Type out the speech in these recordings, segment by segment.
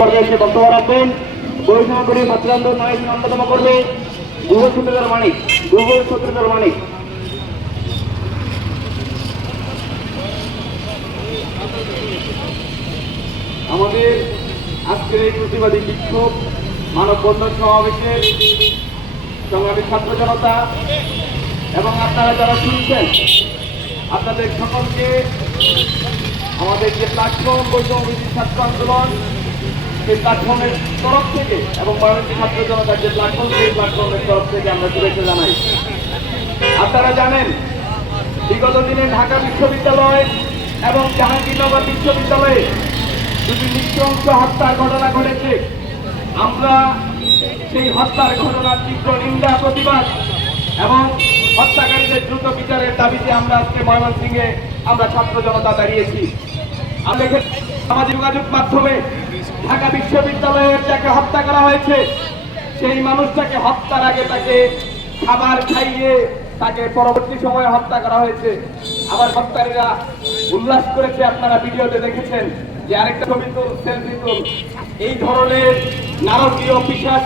এসে বক্তব্য রাখবেন। পরিচালনা করে ছাত্র আন্দোলন অন্যতম করবে গুগল সূত্রধর মানিক। আমাদের আজকের এই প্রতিবাদী বিক্ষোভ মানববন্ধন সমাবেশের সংগ্রামী ছাত্র জনতা এবং আপনারা যারা শুনছেন, আপনাদের সকলকে আমাদের যে প্ল্যাটফর্ম বৈষম্যবিরোধী ছাত্র আন্দোলন, সেই প্ল্যাটফর্মের তরফ থেকে এবং বাংলাদেশের ছাত্র জনতার যে প্ল্যাটফর্ম, সেই প্ল্যাটফর্মের তরফ থেকে আমরা শুভেচ্ছা জানাই। আপনারা জানেন, বিগত দিনে ঢাকা বিশ্ববিদ্যালয় এবং জাহাঙ্গীরনগর বিশ্ববিদ্যালয়ে দুটি নৃশংস হত্যার ঘটনা ঘটেছে। আমরা সেই হত্যার ঘটনার তীব্র নিন্দা, প্রতিবাদ এবং হত্যাকারীদের দ্রুত বিচারের দাবিতে আমরা আজকে ময়মনসিংহে আমরা ছাত্র জনতা দাঁড়িয়েছি। আমরা সামাজিক যোগাযোগ মাধ্যমে ঢাকা বিশ্ববিদ্যালয়ের যাকে হত্যা করা হয়েছে, সেই মানুষটাকে হত্যার আগে তাকে খাবার খাইয়ে তাকে পরবর্তী সময়ে হত্যা করা হয়েছে। আবার হত্যাকারীরা উল্লাস করেছে, আপনারা ভিডিওতে দেখেছেন যে আরেকটা ছবি তুল, সেলফি তুল। এই ধরনের নারকীয় পিশাচ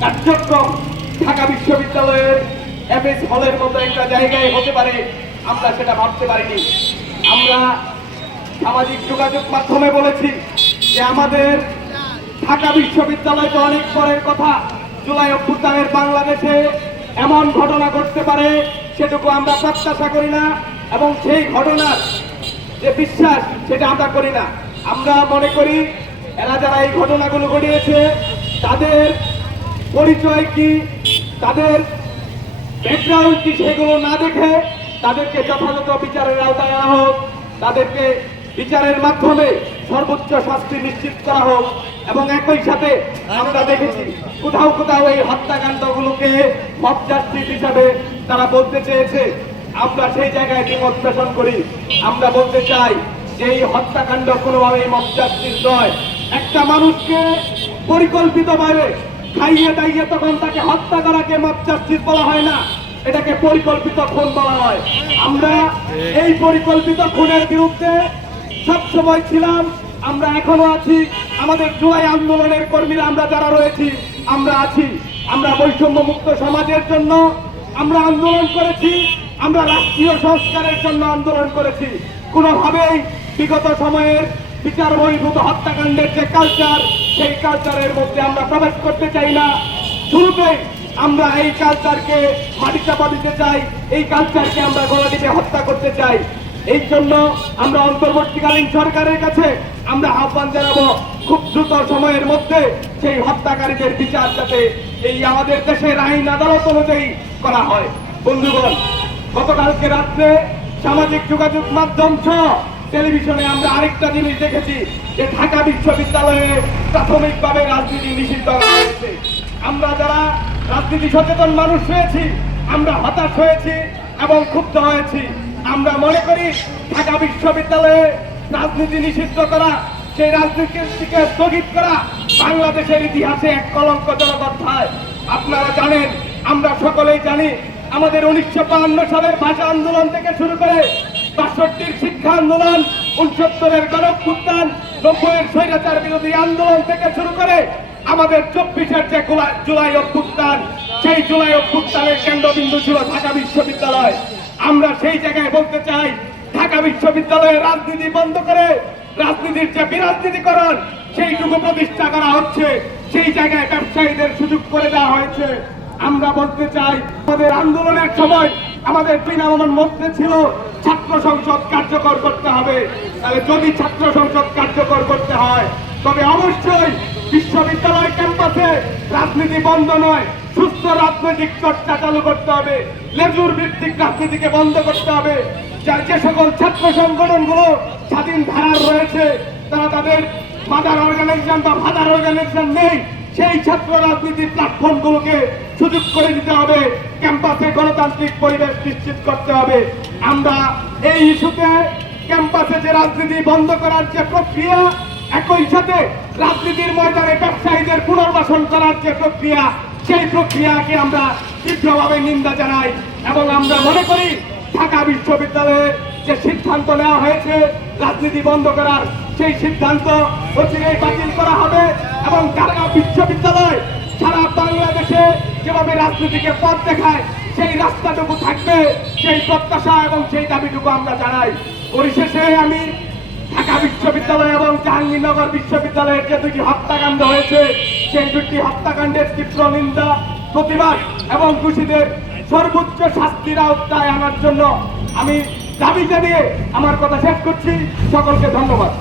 কার্যক্রম ঢাকা বিশ্ববিদ্যালয়ের এমএস হলের মতো একটা জায়গায় হতে পারে, আমরা সেটা ভাবতে পারিনি। আমরা সামাজিক যোগাযোগ মাধ্যমে বলেছি যে আমাদের ঢাকা বিশ্ববিদ্যালয় তো অনেক পরের কথা, জুলাই অভ্যুত্থানের বাংলাদেশে এমন ঘটনা ঘটতে পারে সেটুকু আমরা প্রত্যাশা করি না, এবং সেই ঘটনার যে বিশ্বাস সেটা আমরা করি না। আমরা মনে করি এরা যারা এই ঘটনাগুলো ঘটিয়েছে তাদের পরিচয় কি, তাদের ব্যাকগ্রাউন্ড কি, সেগুলো না দেখে তাদেরকে যথাযথ বিচারের আওতায় আনা হোক, তাদেরকে বিচারের মাধ্যমে সর্বোচ্চ শাস্তি নিশ্চিত করা হোক। এবং একই সাথে আমরা দেখেছি কোথাও কোথাও এই হত্যাকাণ্ডগুলোকে মব জাস্টিস হিসাবে তারা বলতে চেয়েছে। আমরা সেই জায়গায় দ্বিমত পোষণ করি। আমরা বলতে চাই যে এই হত্যাকাণ্ড কোনোভাবে মব জাস্টিস নয়। একটা মানুষকে পরিকল্পিতভাবে খাইয়ে দাইয়ে তখন তাকে হত্যা করাকে মব জাস্টিস বলা হয় না, এটাকে পরিকল্পিত খুন বলা হয়। আমরা এই পরিকল্পিত খুনের বিরুদ্ধে সবসময় ছিলাম, আমরা এখনো আছি। আমাদের জুলাই আন্দোলনের কর্মীরা আমরা যারা রয়েছি আমরা আছি। আমরা বৈষম্য মুক্ত সমাজের জন্য আমরা আন্দোলন করেছি, আমরা রাষ্ট্রীয় সংস্কারের জন্য আন্দোলন করেছি। কোনোভাবেই বিগত সময়ের বিচার বহির্ভূত হত্যাকাণ্ডের যে কালচার, সেই কালচারের মধ্যে আমরা প্রবেশ করতে চাই না। শুরুতেই আমরা এই কালচারকে মাটি চাপা দিতে চাই, এই কালচারকে আমরা গলা টিপে হত্যা করতে চাই। এই জন্য আমরা অন্তর্বর্তীকালীন সরকারের কাছে আমরা আহ্বান জানাবো, খুব দ্রুত সময়ের মধ্যে সেই হত্যাকারীদের বিচার যাতে এই আমাদের দেশের আইন আদালত অনুযায়ী করা হয়। বন্ধুগণ, গতকালকে রাত্রে সামাজিক যোগাযোগ মাধ্যম সহ টেলিভিশনে আমরা আরেকটা জিনিস দেখেছি যে ঢাকা বিশ্ববিদ্যালয়ে প্রাথমিকভাবে রাজনীতি নিষিদ্ধ করা হয়েছে। আমরা যারা রাজনীতি সচেতন মানুষ হয়েছি আমরা হতাশ হয়েছি এবং ক্ষুব্ধ হয়েছি। আমরা মনে করি ঢাকা বিশ্ববিদ্যালয়ে রাজনীতি নিষিদ্ধ করা, সেই রাজনীতিকে স্থগিত করা বাংলাদেশের ইতিহাসে এক কলঙ্কজনক অধ্যায়। আপনারা জানেন, আমরা সকলেই জানি, আমাদের 1952 সালের ভাষা আন্দোলন থেকে শুরু করে 62-র শিক্ষা আন্দোলন, 69-এর গণঅভ্যুত্থান, 90-এর স্বৈরাচার বিরোধী আন্দোলন থেকে শুরু করে আমাদের 24-এর যে জুলাই অভ্যুত্থান, সেই জুলাই অভ্যুত্থানের কেন্দ্রবিন্দু ছিল ঢাকা বিশ্ববিদ্যালয়। আমরা সেই জায়গায় বলতে চাই, ঢাকা বিশ্ববিদ্যালয়ের রাজনীতি বন্ধ করে রাজনীতির যে বিরাজনীতিকরণ সেইটুকু প্রতিষ্ঠা করা হচ্ছে, সেই জায়গায় ব্যবসায়ীদের সুযোগ করে দেওয়া হয়েছে। আমরা বলতে চাই, আমাদের আন্দোলনের সময় আমাদের বিনামূল্যের মধ্যে ছিল ছাত্র সংসদ কার্যকর করতে হবে। তাহলে যদি ছাত্র সংসদ কার্যকর করতে হয় তবে অবশ্যই বিশ্ববিদ্যালয় ক্যাম্পাসে রাজনীতি বন্ধ নয়, সুস্থ রাজনৈতিক চর্চা চালু করতে হবে। লেজুর ভিত্তিক রাজনীতিকে বন্ধ করতে হবে। যে সকল ছাত্র সংগঠনগুলো স্বাধীন ধারার রয়েছে, তারা তাদের মাদার অর্গানাইজেশন বা ফাদার অর্গানাইজেশন নেই, সেই ছাত্র রাজনীতির প্ল্যাটফর্মগুলোকে সুযোগ করে দিতে হবে। ক্যাম্পাসে গণতান্ত্রিক পরিবেশ নিশ্চিত করতে হবে। আমরা এই ইস্যুতে ক্যাম্পাসে যে রাজনীতি বন্ধ করার যে প্রক্রিয়া, একই সাথে রাজনীতির ময়দানে ব্যবসায়ীদের পুনর্বাসন করার যে প্রক্রিয়া, সেই প্রক্রিয়াকে আমরা তীব্রভাবে নিন্দা জানাই। এবং আমরা মনে করি ঢাকা বিশ্ববিদ্যালয়ের যে সিদ্ধান্ত নেওয়া হয়েছে রাজনীতি বন্ধ করার, সেই সিদ্ধান্ত অচিরেই বাতিল করা রাজনীতিকে পথ দেখায় সেই রাস্তাটুকু থাকবে, সেই প্রত্যাশা এবং সেই দাবিটুকু আমরা জানাই। পরিশেষে আমি ঢাকা বিশ্ববিদ্যালয় এবং জাহাঙ্গীরনগর বিশ্ববিদ্যালয়ের যে দুটি হত্যাকাণ্ড হয়েছে, সেই দুটি হত্যাকাণ্ডের তীব্র নিন্দা, প্রতিবাদ এবং দোষীদের সর্বোচ্চ শাস্তির আওতায় আনার জন্য আমি দাবি জানিয়ে আমার কথা শেষ করছি। সকলকে ধন্যবাদ।